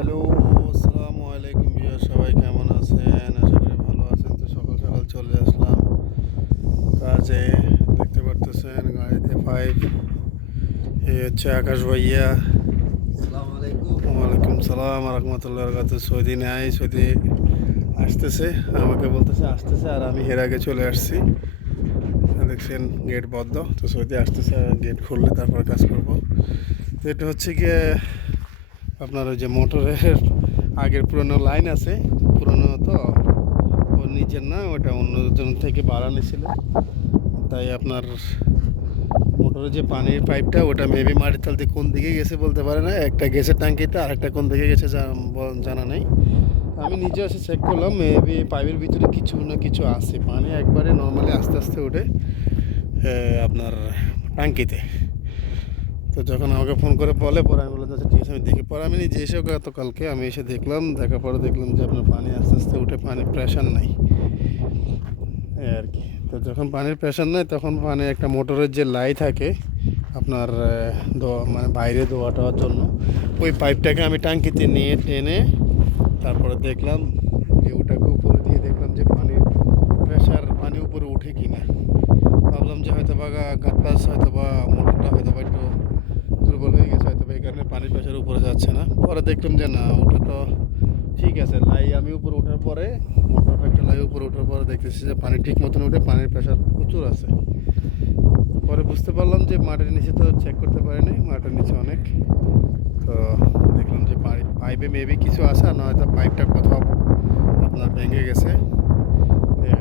Hello আসসালামু আলাইকুম বিয়া সবাই কেমন আছেন? আশা করি ভালো আছেন। তো সকাল সকাল চলে আসলাম কাজে দেখতে পারতেছেন গাড়িতে ফাইভ এই হচ্ছে আকাশ ভাইয়া। ওয়ালাইকুম সালাম রহমতুল্লাহ বরকাত সৌদি নাই সৌদি আসতেছে আমাকে বলতেছে আসতেছে আর আমি এর আগে চলে আসছি। দেখছেন গেট বদ্ধ তো সৌদি আসতেছে গেট খুললে তারপর কাজ করব। তো এটা হচ্ছে গিয়ে আপনার ওই যে মোটরের আগের পুরনো লাইন আছে, পুরনো তো, ও নিজের না, ওটা অন্যজন থেকে ভাড়া নিয়েছিল। তাই আপনার মোটরের যে পানির পাইপটা, ওটা মেবি মাটির তল দিয়ে কোন দিকে গেছে বলতে পারে না, একটা গেছে ট্যাঙ্কিতে, আর একটা কোন দিকে গেছে জানা নেই। আমি নিজে এসে চেক করলাম মেবি পাইপের ভিতরে কিছু না কিছু আছে, পানি একবারে নর্মালি আস্তে আস্তে ওঠে আপনার ট্যাঙ্কিতে। তো যখন আমাকে ফোন করে বলে পরে আমি বললাম আচ্ছা ঠিক আছে আমি দেখি পরে আমি নিজে এসেও গতকালকে আমি এসে দেখলাম দেখার পরে দেখলাম যে আপনার পানি আস্তে আস্তে উঠে পানি প্রেশার নাই এই আর কি তো যখন পানির প্রেশার নাই তখন পানি একটা মোটরের যে লাই থাকে আপনার মানে বাইরে ধোয়া টোয়ার জন্য ওই পাইপটাকে আমি টাঙ্কিতে নিয়ে টেনে তারপরে দেখলাম যে ওটাকে উপরে দিয়ে দেখলাম যে পানির প্রেশার পানি উপরে উঠে কি না ভাবলাম যে হয়তো বা গাট্টাস হয়তো বা মোটরটা হয়তো বা একটু দুর্বল হয়ে গেছে হয়তো এই কারণে পানির প্রেশার উপরে যাচ্ছে না। পরে দেখলাম যে না, ওটা তো ঠিক আছে, লাই আমি উপরে ওঠার পরে, মোটর ফাইভটা লাই উপরে ওঠার পরে দেখতেছি যে পানি ঠিক মতন উঠে পানির প্রেশার প্রচুর আছে। পরে বুঝতে পারলাম যে মাটির নিচে তো চেক করতে পারিনি মাটির নিচে অনেক। তো দেখলাম যে পাই- পাইপে মেবি কিছু আছে, আর নয়তো পাইপটা কোথাও আপনার ভেঙে গেছে।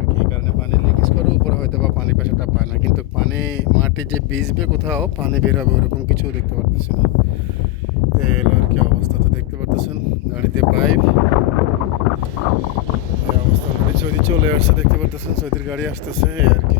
কি কারণে পানি লিকেজ করে হয়তো বা পানি পেশাটা পায় না, কিন্তু পানি মাটি যে ভিজবে কোথাও, পানি বের হবে ওরকম কিছু দেখতে পারতেছি না। তো এলো আর কি অবস্থা, তো দেখতে পারতেছেন, গাড়িতে পাইপ। অবস্থা সৌদি চলে আসছে, দেখতে পারতেছেন, সৌদির গাড়ি আসতেছে আর কি।